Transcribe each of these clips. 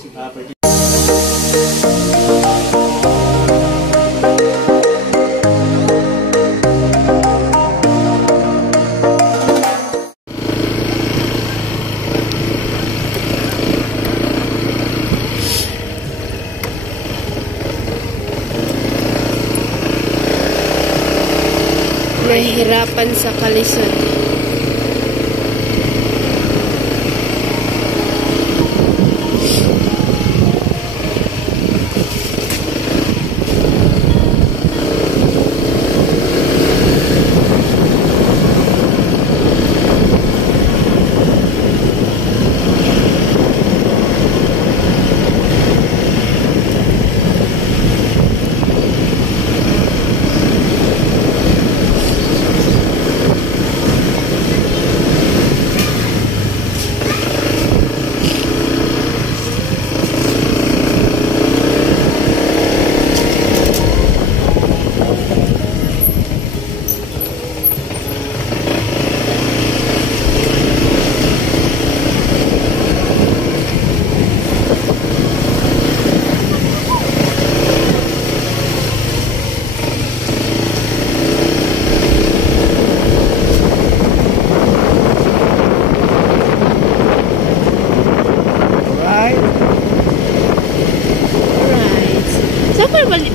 sige. Nahihirapan sa kalisod.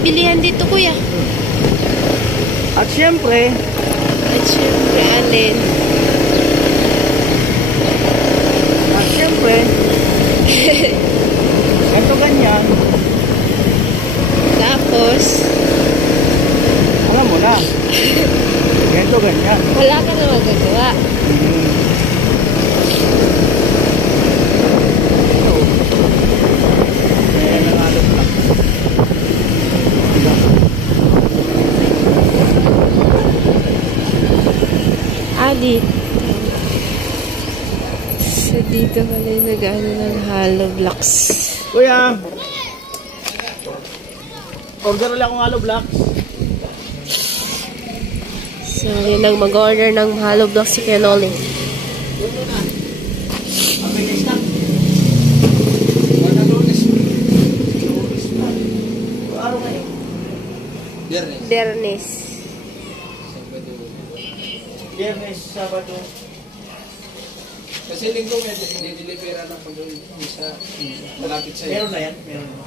Bilihan dito, kuya. At syempre, alin? At syempre, ganito ganyan. Tapos, alam mo na. Ganito ganyan. wala ka na magagawa. Dito. So, dito pala yung nag-ano ng hollow blocks. Kuya, order lang akong hollow blocks. So, yun ang mag-order ng hollow blocks si Kenoli. Dernes. Biyernes, Sabado. Kasi linggo may dinilipera ng pag-isa malapit sa'yo. Meron na yan, meron na.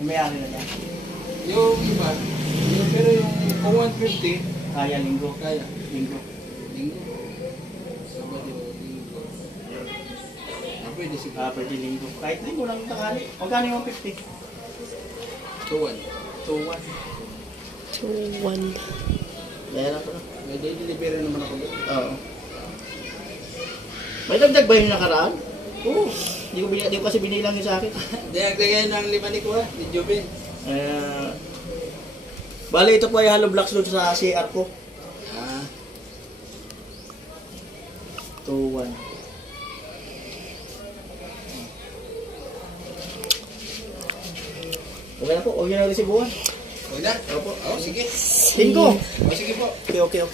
Umayari na yan. Yung iba, pero yung kung 150, kaya linggo. Kaya. Linggo. Sabado, linggo. Pwede siguro. Pwede linggo. Kahit linggo lang takali. Magkano yung 150? 2-1. 2-1. Kaya na po na. May dinilipera naman ako doon. Oo. May dagdag ba yung nakaraan? Oo. Hindi ko kasi binilang yun sa akin. Dagdagan ng 5 ni Kuya, ni Jobin. Bale, ito po ay hollow blocks doon sa CR ko. 2-1. Okay na po, huwag nyo na resibuhan. Huwag na? Opo. Sige. Linggo. Sige po. Okay.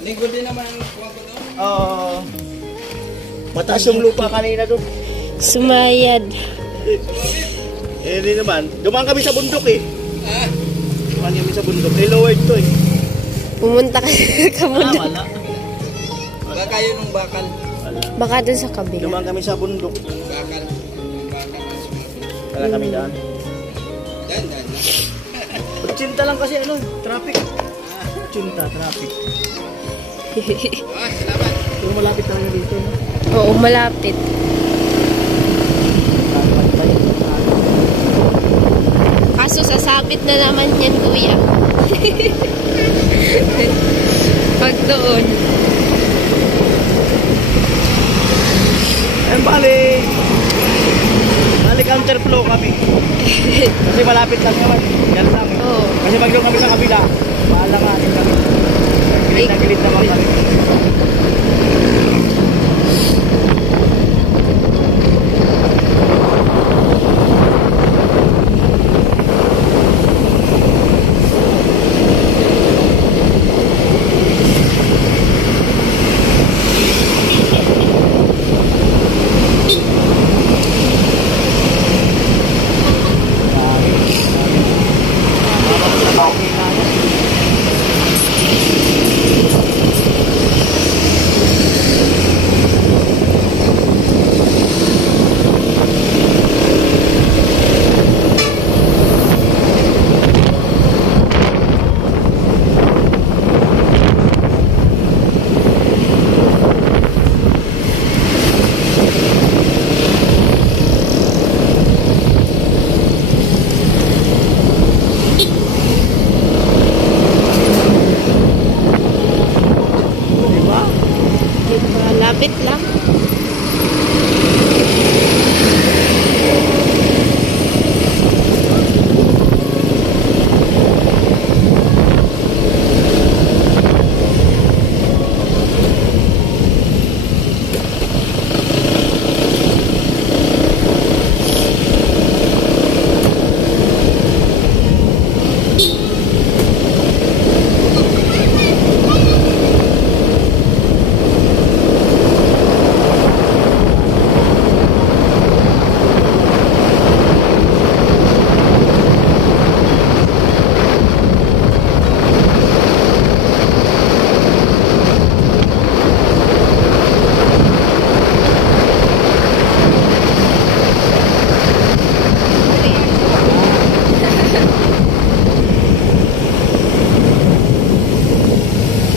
Linggo din naman ang kuha ko doon. Mataas yung lupa kanina doon. Sumayad. Hindi naman. Dumaan kami sa bundok eh. Dumaan kami sa bundok. Lowered to eh. Pumunta ka bundok. Wala. Baka kayo nung bakal. Baka dun sa kabila. Dumaan kami sa bundok. Bakal. Wala kami daan. Dan. Cinta lang kasi traffic. Cinta, traffic. Salamat. Pero malapit tayo dito. No? Oo, malapit. Kaso sasabit na naman yan, kuya. Pag doon. Bali counterflow kami. Kasi malapit lang naman. Yan lang. Oo. Kasi pag doon kami sa kabila, maalanganin kami. Gilid na gilid naman kami. Malapit lang.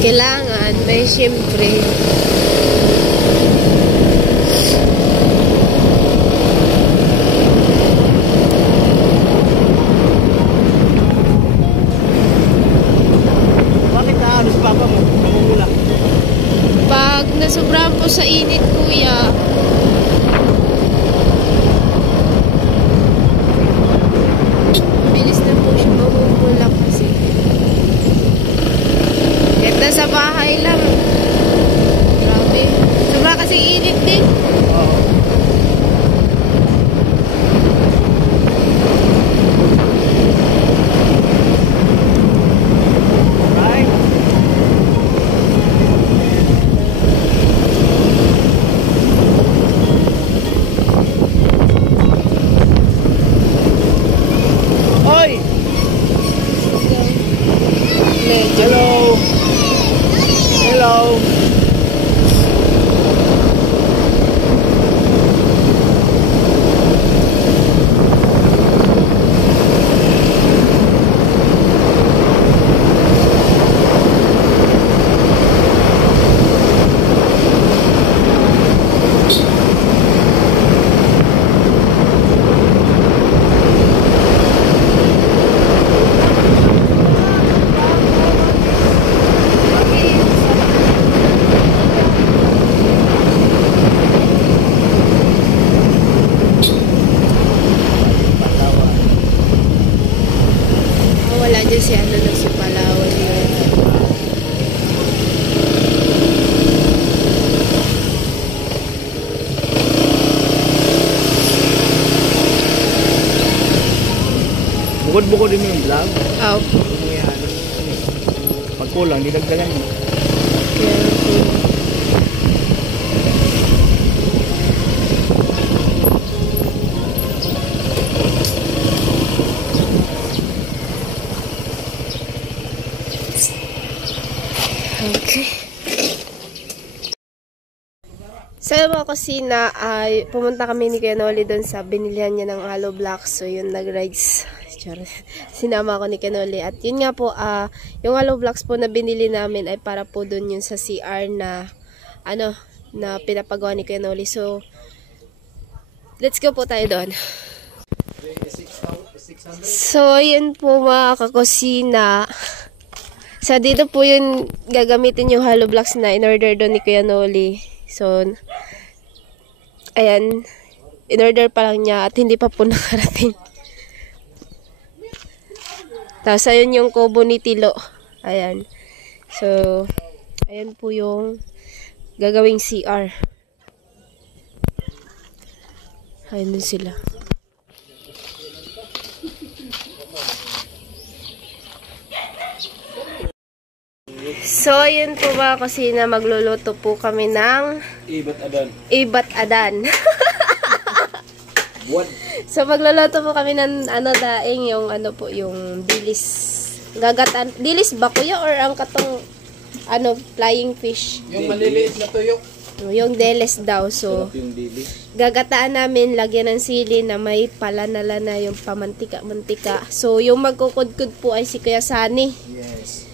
Kailangan may siyempre. Bakit naalis papa mo? Mamumula. Pag nasobrahan po sa init, kuya, bilis na po siya mamumula kasi. Kahit nasa bahay lang. Grabe. Sobra kasi init din. Oo. Bye. Oy! Medyo. Hello! Hello! Wala dyan si ano na si Palawan yun. Bukod-bukod din yung vlog. Oh. Pag kulang, didagdagan mo. Okay. So mga kusina, ay pumunta kami ni Kuya Noli doon sa binilihan niya ng hollow block. So yun, nag-rides. Sinama ko ni Kuya Noli. At yun nga po, yung hollow blocks po na binili namin ay para po doon yun sa CR na ano, na pinapagawa ni Kuya Noli. So, let's go po tayo doon. So, yun po mga kakusina. So, dito po yun gagamitin yung hollow blocks na in-order doon ni Kuya Noli. So, ayan, in-order pa lang niya at hindi pa po nakarating. Tapos, ayun yung kubo ni Tilo. Ayan. So, ayan po yung gagawing CR. Ayan din sila. So, yun po ba kasi na magluluto po kami ng Ibat adan. Ibat Adan. What? So, magluluto po kami ng ano daing, yung ano po, yung dilis. Gagatan. Dilis ba kuya or ang katong ano, flying fish? Yung maliliit na tuyok. Yung deles daw. So, Yung dilis. gagataan namin, lagyan ng sili na may palanala yung pamantika-mantika. So, yung magkukudkud po ay si Kuya Sani. Yes.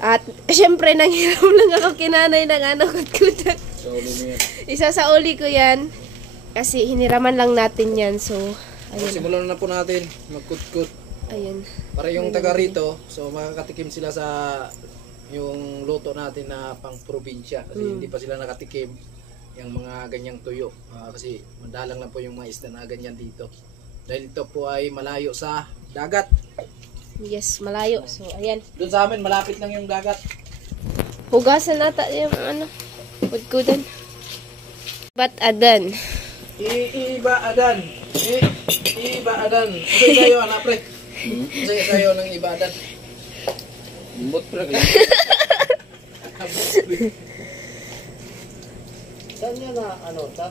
At, syempre, nanghiram lang ako kinanay ng ano, kudkudan. So, ulit mo yan. Isa sa uli ko yan. Kasi, hiniraman lang natin yan. So, ayun. Simulan na po natin magkutkut. Ayun. Para yung taga rito, so makakatikim sila sa yung luto natin na pang probinsya kasi hindi pa sila nakatikim. yung mga ganyang tuyo. Kasi madalang lang po yung mga isda na ganyan dito. Dahil ito po ay malayo sa dagat. Yes, malayo. So, ayan. Doon sa amin, malapit lang yung dagat. Hugasan nata yung ano, kudkudan. But adan. Iba adan. Iba adan. Sige kayo, anak pre. Sige kayo ng iba adan. Bot pre. Saan niya na, ano, sa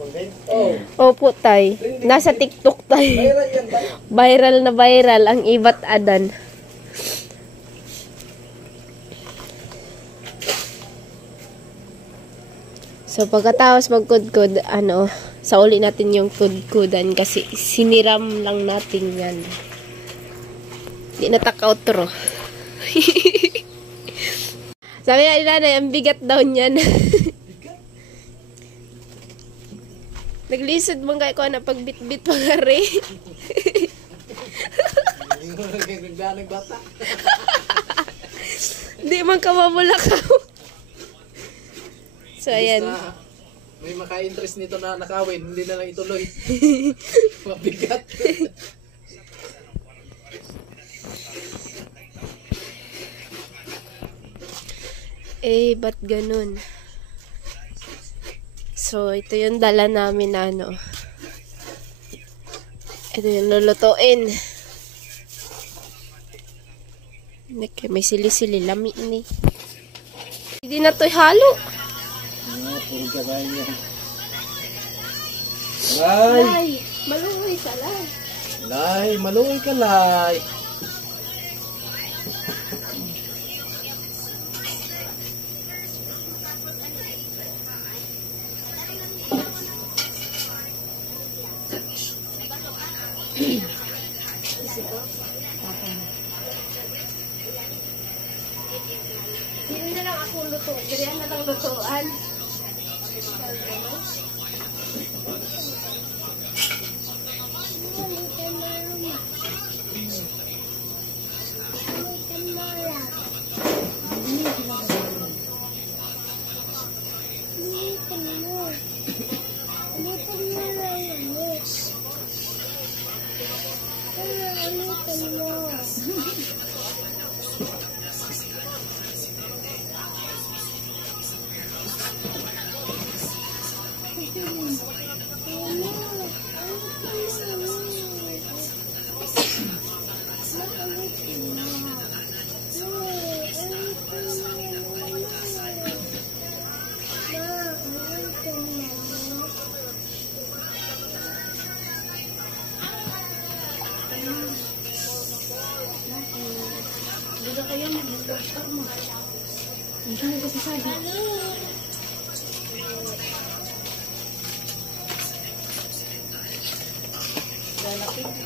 content? Oh. Opo, tay. Nasa TikTok, tay. Viral yan, tay. Viral na viral ang ibat adan. So, pagkatapos magkudkud, ano, sauli natin yung kudkudan kasi siniram lang natin yan. Di nataka-outro. Sabi nga nanay, ang bigat daw niyan. Naglisod mong kayo ko na pagbit-bit pangari. Nagdanig bata. Hindi man ka mamulakaw. So, ayan. May maka-interest nito na nakawin, hindi na lang ituloy. Mabigat. Eh, ba't ganun? So, ito yung dala namin na ano. Ito yung lulutuin. May sili-sili, lami ni. Hindi na to'y halo. Puro kakain yan. Lay, maluoy ka lang. Lay, maluoy ka, Lay. Hindi na lang ako luto. Ganyan na lang lutuan.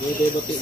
Dede buti.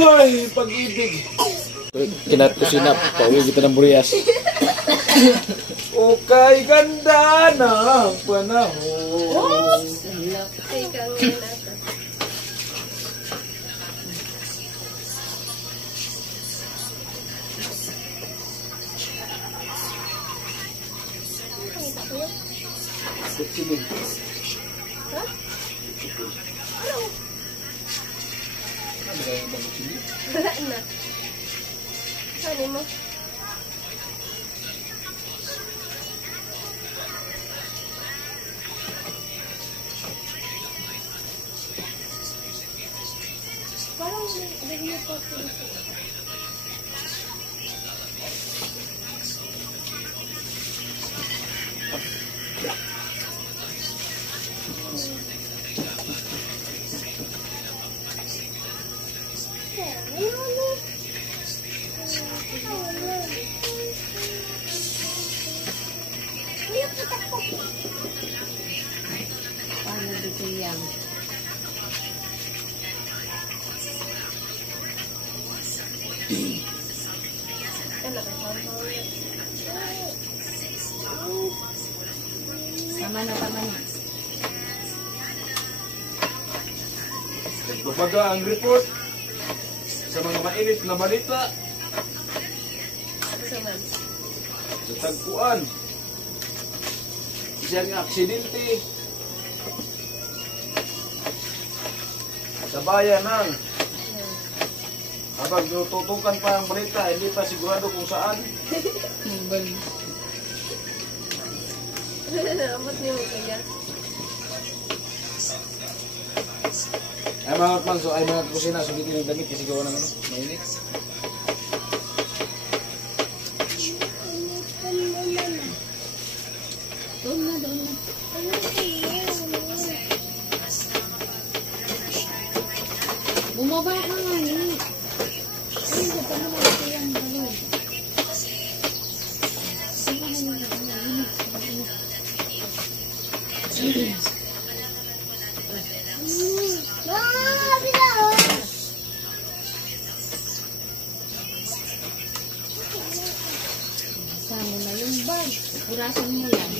Buhay pag-ibig. Kinat ko sinap, pauwi kita ng Burias. O kay ganda ng panahon. Teka, ngayon ata. Kutsinin. Ha? Ano? Ano kaya yung kutsinin? Wala na. Ano mo? Parang may pa ito. Paano dito yan? Tama na, tama na. Nagbabaga ang report sa mga mainit na balita sa tagpuan. Isang aksidente sa bayan ng habang tututukan pa ang balita, hindi pa sigurado kung saan. Amot niyo mo kaya. Ay mga kmanso, ay mga kusina, sulitin ng damit kasi gawa ng ano, mainit. Doon na, doon na. Bumaba ka nga eh. Ay, ba naman ito yung balon? Saan na yung bag? Urasan mo yan.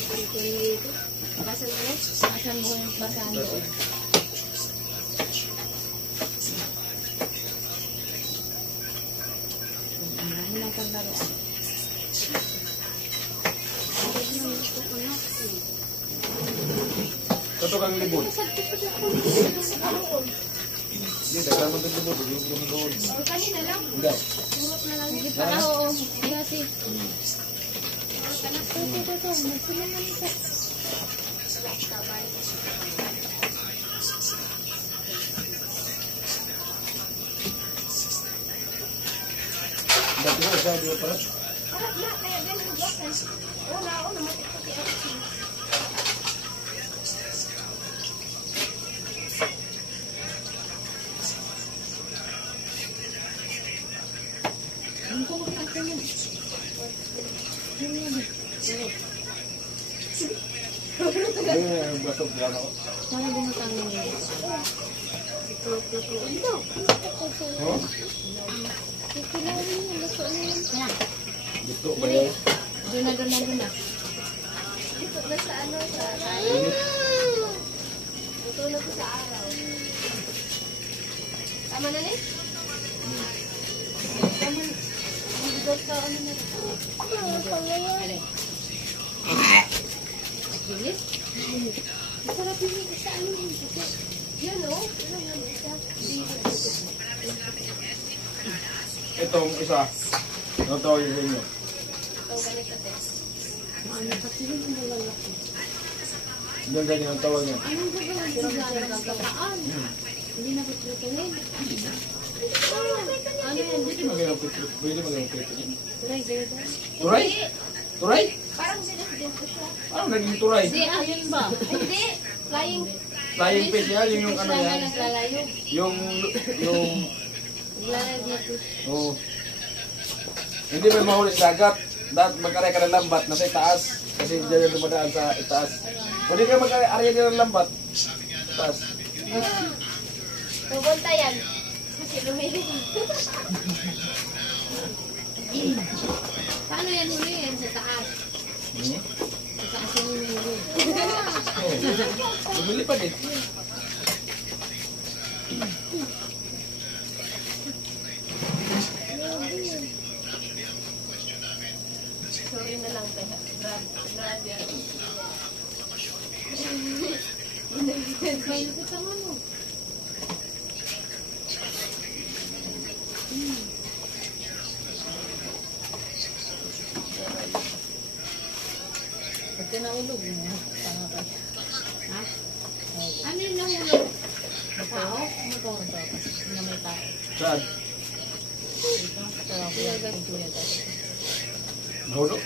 Basan mo? Basan mo yung basahan doon. Ano lang kang laruan? Ito kang libon. Hindi, dagan mo ng libon. Hindi mo doon. Kanina lang. Hindi. Surot na lang. Sige pala, oo. Dati. Ito. Nagsilangan ito. Dati mo, sabi mo pala. Wala, kaya ganun yung basan. Wala, matik-pati ako. Ang kumakita ko yun. Hindi, ang basog yan ako. Para bumutangin yun. Oh? Yan. Dito ba yan? Doon na. Ito na sa ano, sa Init. tutulog ko sa araw. Tama na ni? Tama na. Mag-dot ka, ano na. Alay. Bilis. Masarap yun sa ano. Yan o. Yan isa. Itong isa. Ano tawag yun sa inyo? Ito, ganito test. Ano kasi yun yung lalaki? Diyan ganyan ang tawag niya. Anong gagawin ko dyan? Nagkakaan. Hindi na paglutuin. Ano yan? Pwede magayang pitro. Pwede magayang pitro. Turay, ganda. Turay? Turay? Parang bilis-bilis ko siya. Ano naging turay? Hindi, ayun ba? Hindi. Flying. Flying fish yan, yung ano Sila yan. naglalayo. Yung Naglalayo dito. oh. Hindi may mahuli sa dagat. Dapat magkaray ka ng lambat nasa itaas. Kasi diyan yung dumadaan sa itaas. Pwede ka magkaray din ng lambat. Itaas. Pupunta yan. Si Lumili. Paano yan huli yan sa taas? Sa taas yung huli. Bumili pa din. Sorry na lang kaya. Grabe. May lupit ang ano. Pagka naulog mo, tanga ka. Ha? Ano yung nahulog? Tao? Ano to ang tao? Na may tao. Saan? Ito, tao ko yan. Ito yan tao. Nahulog?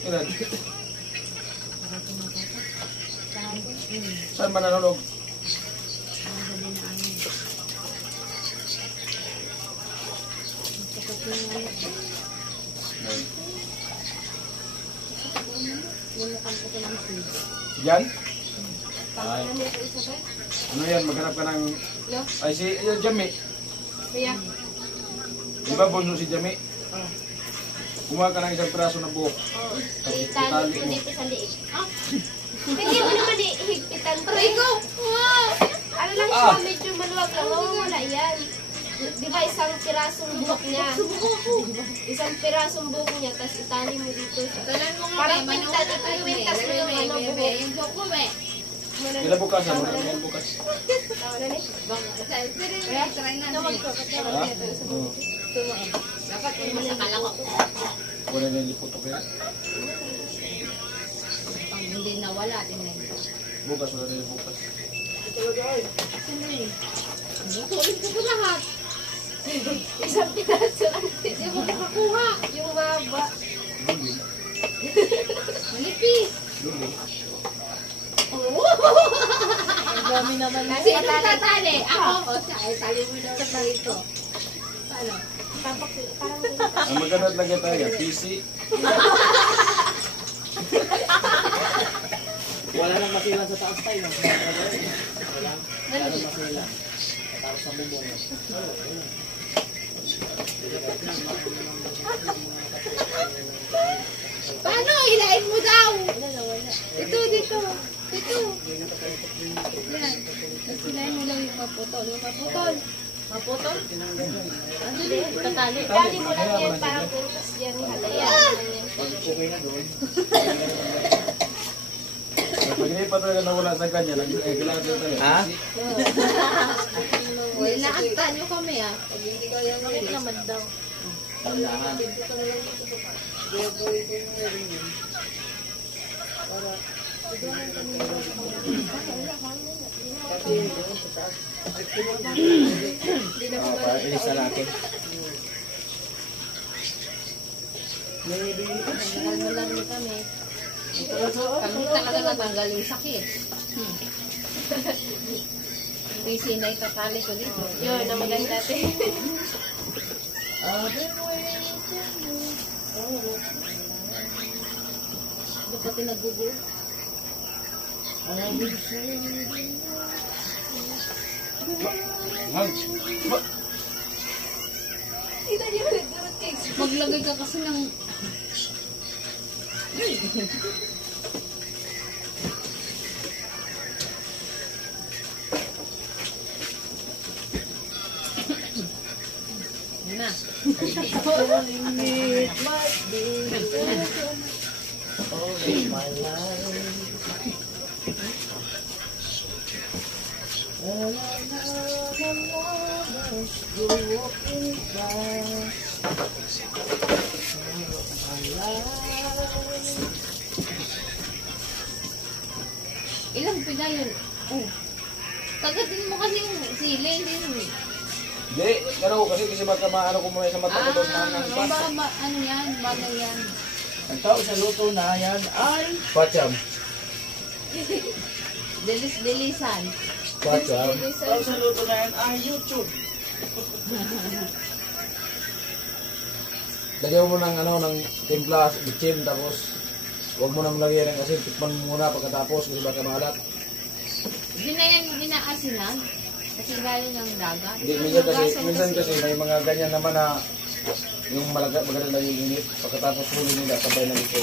Ilan? Nakaka nakaka. Tao ko? Saan ba nahulog? Ang dali na ano. Kapag yung ano. Lulukan ko ng seed. Yan? Ay. Ano yung isa ba? Ano yan? Maghanap ka ng... No? Ay, si Jami. Kuya. Di ba bunso si Jami? Kumuha ka ng isang piraso ng buhok. Oh, Itali itali mo mo. dito sa liig. Ah! Hindi mo naman higpitan ko. Rico! Wow! Ano lang siya, medyo maluwag lang. Mawawala yan. Di ba isang pirasong buhok niya? Isang pirasong buhok niya, tapos itali mo dito. Talan mo nga. Parang pintas, ito yung pintas mo yung ano buhok. Yung joke ko, be. Kailan bukas? Ano na bukas? Tawa na ni. Kaya, try na. Tawag ko, Ha? Oo. Dapat yung sa kalako. Wala na yung liputok yan. Pag hindi nawala, tingnan. Bukas, wala na yung bukas. Tuloy ko po lahat. Isang piraso lang. Hindi ko makakuha. Yung maba. Luli. Manipis. Luli. Ang dami naman na. Sino tatali? Ako. O, siya. Tali mo daw sa ito. Paano? Ang maganda lagay tayo, PC. Wala nang masilan sa taas tayo. Wala nang masilan. Tapos sa bubong. Paano? Hilain mo daw. Ito, dito. Ito. Yan. Tapos hilain mo lang yung maputol. Yung maputol. Maputol? Hindi. Tatali. Itali mo lang yan, parang pintas yan. Halayan. Okay na doon. Pag hindi pa talaga nawala sa kanya, kailangan tayo. Ha? Inaakta nyo kami, ah. Bakit naman daw? Kailangan. Ilis na natin. Nagmulari kami. Kami talaga natanggal yung sakit. Hindi sinay tatali ko dito. Yun, ang maganda natin. Hindi pati nag-google. Itali mo nagdurot cakes. Maglagay ka kasi ng... Na. Ilang pila yun? Oh. Kagatin mo kasi yung sili, hindi. Hindi, pero kasi baka maano ko muna sa mata ko doon na Ano yan? Bagay yan. Ang tao sa luto na yan ay Pacham. Dilis-dilisan. Pacham. ang tao sa luto na yan ay YouTube. Lagyan mo ng ng timpla, bitchin, tapos huwag mo nang lagyan ng asin. Tikman mo muna pagkatapos kasi baka maalat. Hindi na yan inaasinan. Kasi galing ng dagat. Hindi, minsan kasi may mga ganyan naman na yung maganda na yung init. Pagkatapos huli nila, sabay na ito,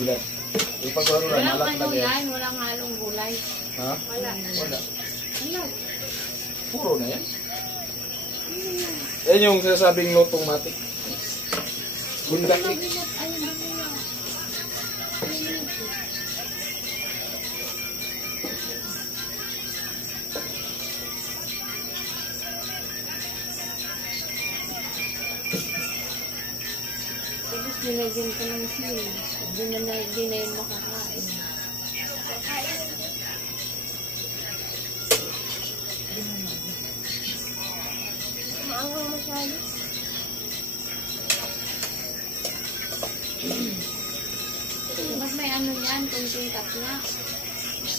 bilat. Pag wala Walang malak ano na yan, walang halong gulay. Ha? Wala. Ano? Puro na yan. Yan yung sinasabing lutong matik. Bundakik. Tapos nilagyan ko ng sili. Di na yun makakain. Maangang masyado. Mas may ano yan, kunting tatna.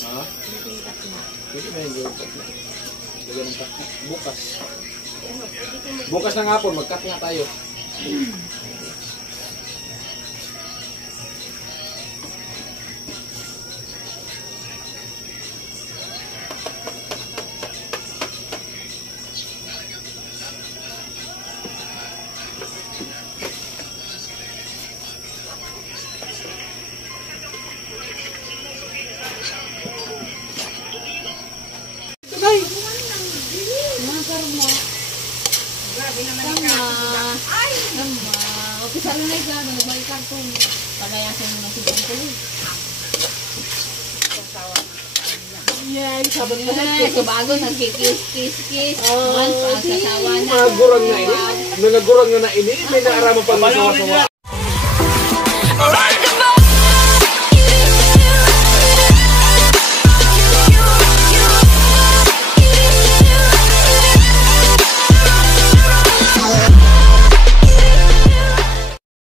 Ha? Kunting tatna. Pwede na yung gawin. Lagyan ng cut. Bukas. Bukas ng hapon, mag-cut nga tayo. Mga karma. Grabe naman yung karma. Ay! Karma. Opisa na na dyan. Nagbalik karton. Palayasan mo na si Pangkuloy. Yan, sabat mo Ay, so bago nagkikis-kis-kis. Once, ang sasawa na. Mga gurang na ini. Mga gurang na ini. May naaraman pa ng sawa-sawa.